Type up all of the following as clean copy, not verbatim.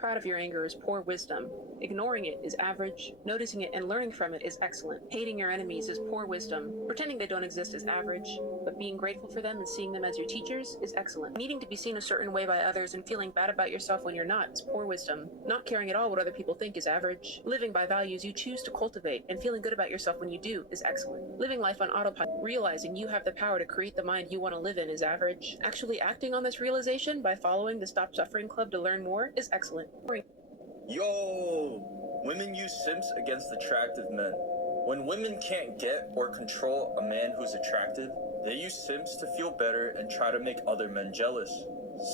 proud of your anger is poor wisdom. Ignoring it is average. Noticing it and learning from it is excellent. Hating your enemies is poor wisdom. Pretending they don't exist is average. But being grateful for them and seeing them as your teachers is excellent. Needing to be seen a certain way by others and feeling bad about yourself when you're not is poor wisdom. Not caring at all what other people think is average. Living by values you choose to cultivate and feeling good about yourself when you do is excellent. Living life on autopilot, realizing you have the power to create the mind you want to live in is average. Actually acting on this realization by following the Stop Suffering Club to learn more is excellent. Yo! Women use simps against attractive men. When women can't get or control a man who's attractive, they use simps to feel better and try to make other men jealous.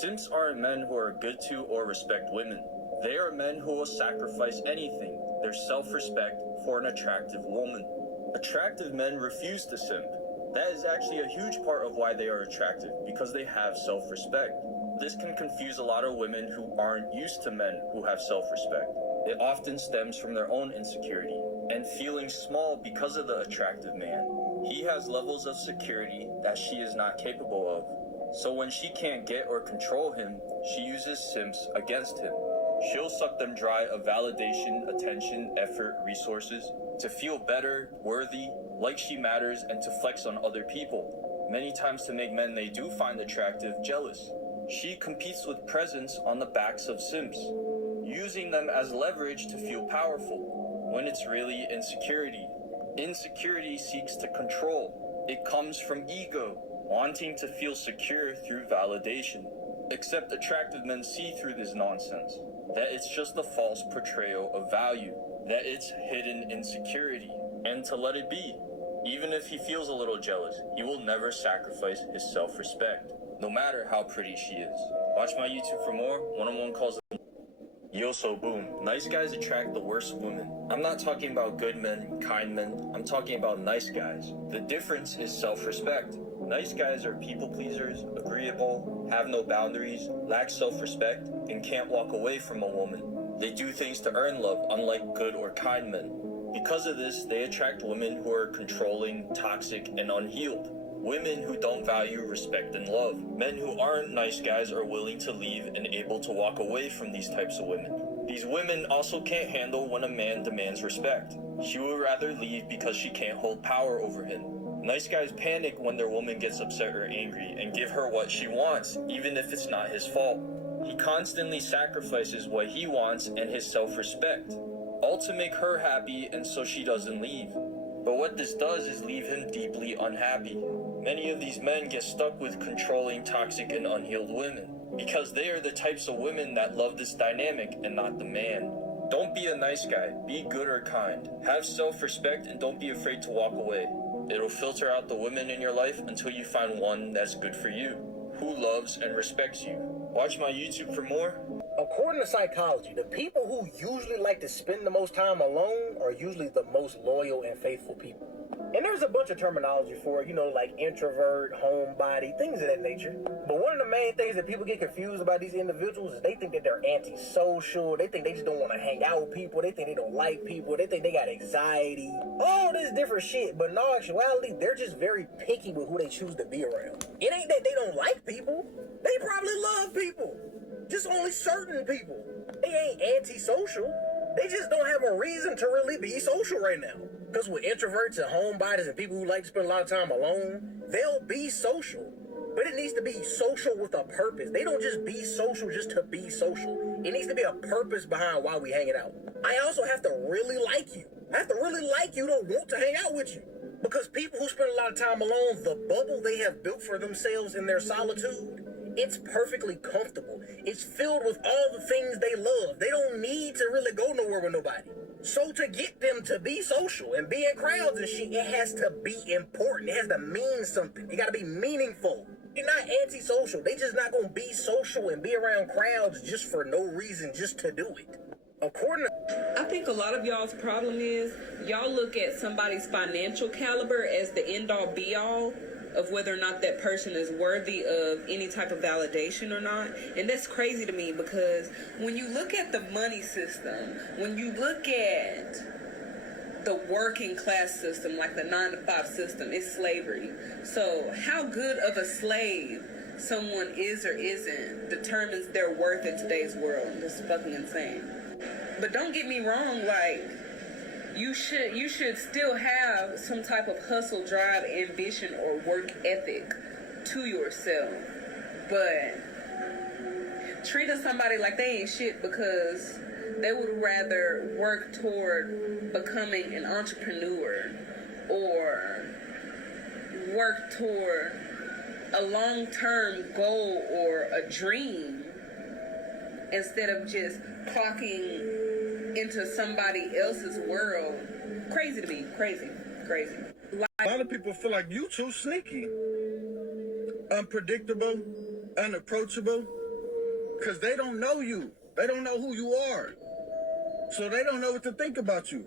Simps aren't men who are good to or respect women. They are men who will sacrifice anything, their self-respect, for an attractive woman. Attractive men refuse to simp. That is actually a huge part of why they are attractive, because they have self-respect. This can confuse a lot of women who aren't used to men who have self-respect. It often stems from their own insecurity and feeling small because of the attractive man. He has levels of security that she is not capable of. So when she can't get or control him, she uses simps against him. She'll suck them dry of validation, attention, effort, resources to feel better, worthy, like she matters, and to flex on other people. Many times to make men they do find attractive jealous. She competes with presence on the backs of simps, using them as leverage to feel powerful, when it's really insecurity. Insecurity seeks to control. It comes from ego, wanting to feel secure through validation. Except attractive men see through this nonsense, that it's just a false portrayal of value, that it's hidden insecurity, and to let it be. Even if he feels a little jealous, he will never sacrifice his self-respect, no matter how pretty she is. Watch my YouTube for more one-on-one calls. Yo, so boom, nice guys attract the worst women. I'm not talking about good men, kind men, I'm talking about nice guys. The difference is self-respect. Nice guys are people pleasers, agreeable, have no boundaries, lack self-respect, and can't walk away from a woman. They do things to earn love, unlike good or kind men. Because of this, they attract women who are controlling, toxic, and unhealed. Women who don't value respect and love. Men who aren't nice guys are willing to leave and able to walk away from these types of women. These women also can't handle when a man demands respect. She would rather leave because she can't hold power over him. Nice guys panic when their woman gets upset or angry and give her what she wants, even if it's not his fault. He constantly sacrifices what he wants and his self-respect, all to make her happy and so she doesn't leave. But what this does is leave him deeply unhappy. Many of these men get stuck with controlling, toxic, and unhealed women because they are the types of women that love this dynamic and not the man. Don't be a nice guy, be good or kind. Have self-respect and don't be afraid to walk away. It'll filter out the women in your life until you find one that's good for you, who loves and respects you. Watch my YouTube for more. According to psychology, the people who usually like to spend the most time alone are usually the most loyal and faithful people. And there's a bunch of terminology for it, like introvert, homebody, things of that nature. But one of the main things that people get confused about these individuals is they think that they're antisocial. They think they just don't want to hang out with people. They think they don't like people. They think they got anxiety. All this different shit. But in all actuality, they're just very picky with who they choose to be around. It ain't that they don't like people. They probably love people. Just only certain people. They ain't antisocial. They just don't have a reason to really be social right now. Because with introverts and homebodies and people who like to spend a lot of time alone, they'll be social. But it needs to be social with a purpose. They don't just be social just to be social. It needs to be a purpose behind why we hanging out. I also have to really like you. I have to really like you to want to hang out with you. Because people who spend a lot of time alone, the bubble they have built for themselves in their solitude, it's perfectly comfortable. It's filled with all the things they love. They don't need to really go nowhere with nobody. So to get them to be social and be in crowds and shit, it has to be important. It has to mean something. It gotta be meaningful. They're not antisocial. They just not gonna be social and be around crowds just for no reason, just to do it. I think a lot of y'all's problem is y'all look at somebody's financial caliber as the end-all be-all of whether or not that person is worthy of any type of validation or not. And that's crazy to me because when you look at the money system, when you look at the working class system, like the 9-to-5 system, it's slavery. So how good of a slave someone is or isn't determines their worth in today's world. It's fucking insane. But don't get me wrong, like, you should still have some type of hustle, drive, ambition, or work ethic to yourself. But treating somebody like they ain't shit because they would rather work toward becoming an entrepreneur or work toward a long-term goal or a dream instead of just clocking into somebody else's world. Crazy to me. Crazy. A lot of people feel like you too sneaky, unpredictable, unapproachable, because they don't know you. They don't know who you are. So they don't know what to think about you.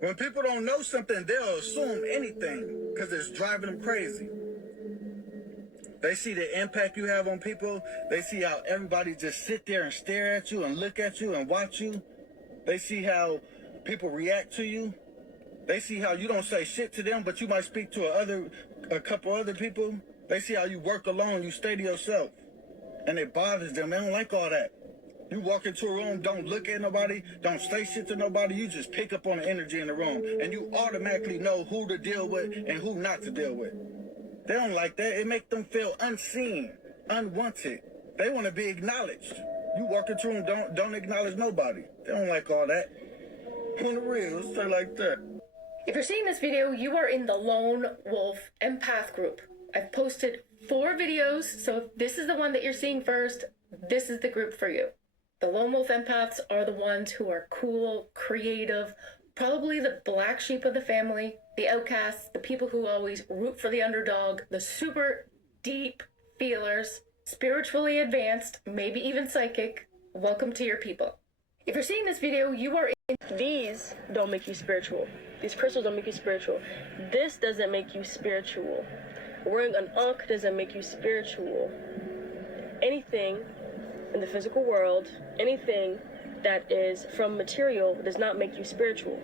When people don't know something, they'll assume anything because it's driving them crazy. They see the impact you have on people. They see how everybody just sit there and stare at you and look at you and watch you. They see how people react to you. They see how you don't say shit to them, but you might speak to a couple other people. They see how you work alone, you stay to yourself. And it bothers them. They don't like all that. You walk into a room, don't look at nobody, don't say shit to nobody. You just pick up on the energy in the room. And you automatically know who to deal with and who not to deal with. They don't like that. It makes them feel unseen, unwanted. They want to be acknowledged. You walk into a room, don't acknowledge nobody. They don't like all that. On the real, it's straight like that. If you're seeing this video, you are in the Lone Wolf Empath group. I've posted 4 videos, so if this is the one that you're seeing first, this is the group for you. The Lone Wolf Empaths are the ones who are cool, creative, probably the black sheep of the family, the outcasts, the people who always root for the underdog, the super deep feelers, spiritually advanced, maybe even psychic. Welcome to your people. If you're seeing this video, you are in... These don't make you spiritual. These crystals don't make you spiritual. This doesn't make you spiritual. Wearing an ankh doesn't make you spiritual. Anything in the physical world, anything that is from material does not make you spiritual.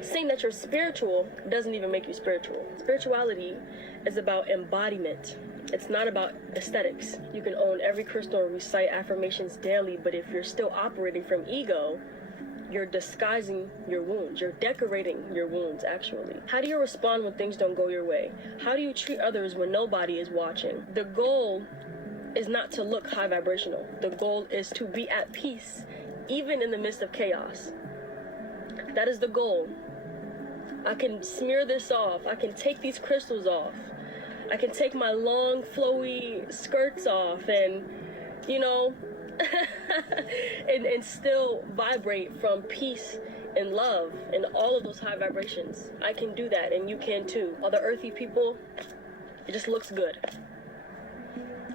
Saying that you're spiritual doesn't even make you spiritual. Spirituality is about embodiment. It's not about aesthetics. You can own every crystal or recite affirmations daily, but if you're still operating from ego, you're disguising your wounds. You're decorating your wounds, actually. How do you respond when things don't go your way? How do you treat others when nobody is watching? The goal is not to look high vibrational. The goal is to be at peace, even in the midst of chaos. That is the goal. I can smear this off. I can take these crystals off. I can take my long, flowy skirts off and, you know, and still vibrate from peace and love and all of those high vibrations. I can do that, and you can too. All the earthy people, it just looks good.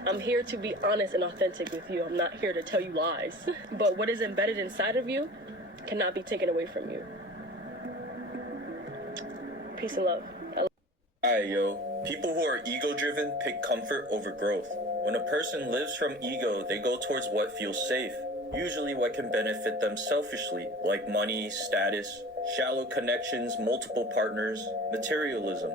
I'm here to be honest and authentic with you. I'm not here to tell you lies. But what is embedded inside of you cannot be taken away from you. Peace and love. Alright, yo. People who are ego-driven pick comfort over growth. When a person lives from ego, they go towards what feels safe, usually what can benefit them selfishly, like money, status, shallow connections, multiple partners, materialism.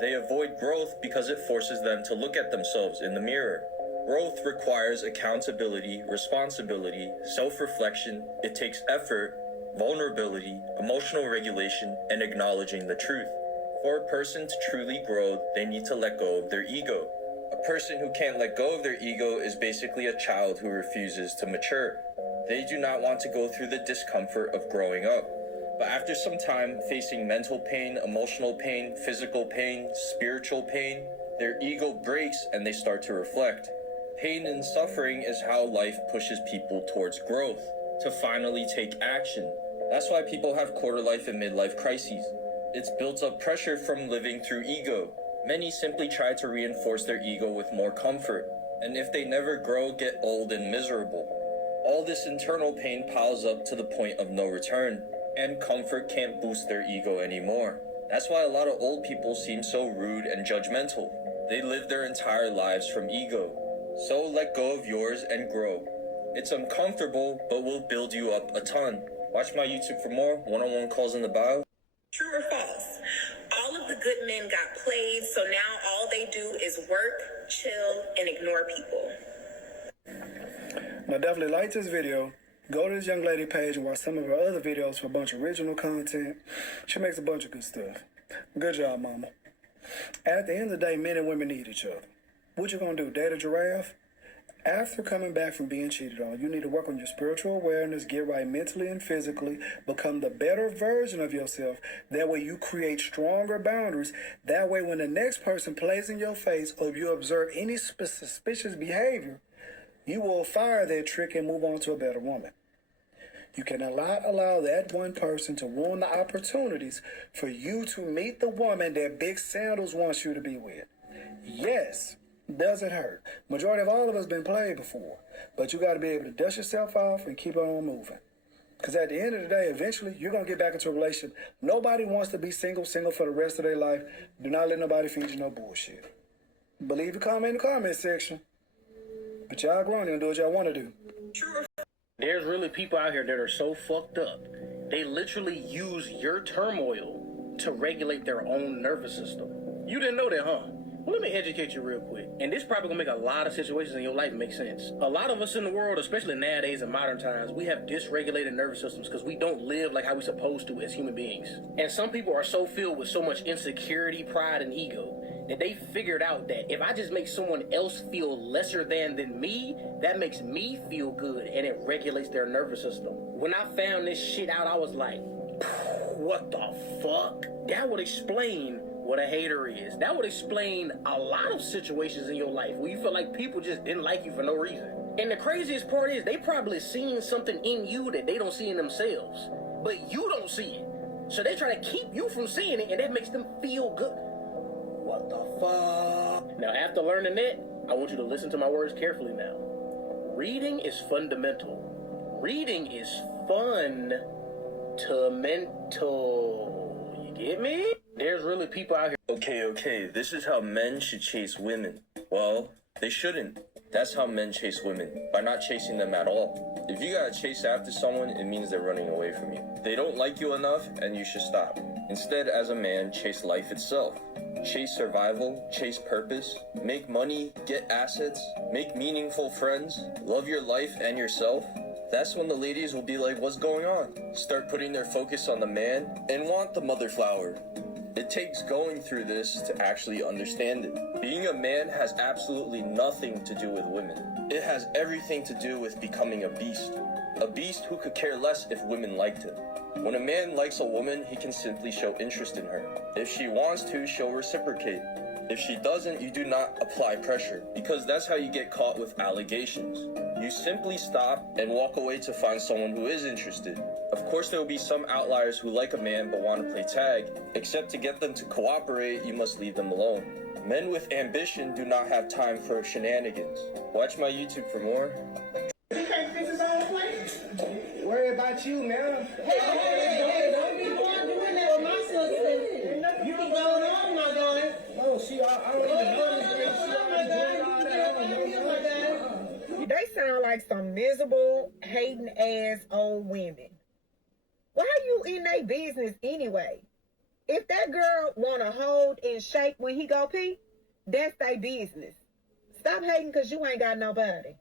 They avoid growth because it forces them to look at themselves in the mirror. Growth requires accountability, responsibility, self-reflection. It takes effort, vulnerability, emotional regulation, and acknowledging the truth. For a person to truly grow, they need to let go of their ego. A person who can't let go of their ego is basically a child who refuses to mature. They do not want to go through the discomfort of growing up. But after some time facing mental pain, emotional pain, physical pain, spiritual pain, their ego breaks and they start to reflect. Pain and suffering is how life pushes people towards growth, to finally take action. That's why people have quarter life and midlife crises. It's built up pressure from living through ego. Many simply try to reinforce their ego with more comfort, and if they never grow, get old and miserable. All this internal pain piles up to the point of no return, and comfort can't boost their ego anymore. That's why a lot of old people seem so rude and judgmental. They live their entire lives from ego. So let go of yours and grow. It's uncomfortable, but will build you up a ton. Watch my YouTube for more. One-on-one calls in the bio. True or false? All of the good men got played, so now all they do is work, chill, and ignore people. Now definitely like this video. Go to this young lady page and watch some of her other videos for a bunch of original content. She makes a bunch of good stuff. Good job, mama. At the end of the day, men and women need each other. What you gonna do, date a giraffe? After coming back from being cheated on, you need to work on your spiritual awareness, get right mentally and physically, become the better version of yourself. That way you create stronger boundaries. That way when the next person plays in your face or you observe any suspicious behavior, you will fire that trick and move on to a better woman. You cannot allow that one person to ruin the opportunities for you to meet the woman that Big Sandals wants you to be with. Yes, does it hurt? Majority of all of us been played before, but you got to be able to dust yourself off and keep on moving. Because at the end of the day, eventually, you're going to get back into a relationship. Nobody wants to be single for the rest of their life. Do not let nobody feed you no bullshit. Believe your comment in the comment section. But y'all grown and do what y'all want to do. There's really people out here that are so fucked up. They literally use your turmoil to regulate their own nervous system. You didn't know that, huh? Well, let me educate you real quick. And this probably gonna make a lot of situations in your life make sense. A lot of us in the world, especially nowadays in modern times, we have dysregulated nervous systems because we don't live like how we're supposed to as human beings. And some people are so filled with so much insecurity, pride, and ego that they figured out that if I just make someone else feel lesser than me, that makes me feel good and it regulates their nervous system. When I found this shit out, I was like, what the fuck? That would explain what a hater is. That would explain a lot of situations in your life where you feel like people just didn't like you for no reason. And the craziest part is they probably seen something in you that they don't see in themselves, but you don't see it. So they try to keep you from seeing it, and that makes them feel good. What the fuck? Now, after learning that, I want you to listen to my words carefully now. Reading is fundamental. Reading is fun-to-mental. You get me? There's really people out here. Okay, this is how men should chase women. Well, they shouldn't. That's how men chase women, by not chasing them at all. If you gotta chase after someone, it means they're running away from you. They don't like you enough, and you should stop. Instead, as a man, chase life itself. Chase survival, chase purpose, make money, get assets, make meaningful friends, love your life and yourself. That's when the ladies will be like, what's going on? Start putting their focus on the man and want the mother flower. It takes going through this to actually understand it. Being a man has absolutely nothing to do with women. It has everything to do with becoming a beast. A beast who could care less if women liked him. When a man likes a woman, he can simply show interest in her. If she wants to, she'll reciprocate. If she doesn't, you do not apply pressure, because that's how you get caught with allegations. You simply stop and walk away to find someone who is interested. Of course, there will be some outliers who like a man but want to play tag, except to get them to cooperate, you must leave them alone. Men with ambition do not have time for shenanigans. Watch my YouTube for more. You can't fix his own plan. Worry about you, man. Hey, don't be doing that with my sister. You be going on, my guy. No, I don't even know this girl. They sound like some miserable, hating ass old women. Why are you in their business anyway? If that girl wanna hold and shake when he go pee, that's their business. Stop hating because you ain't got nobody.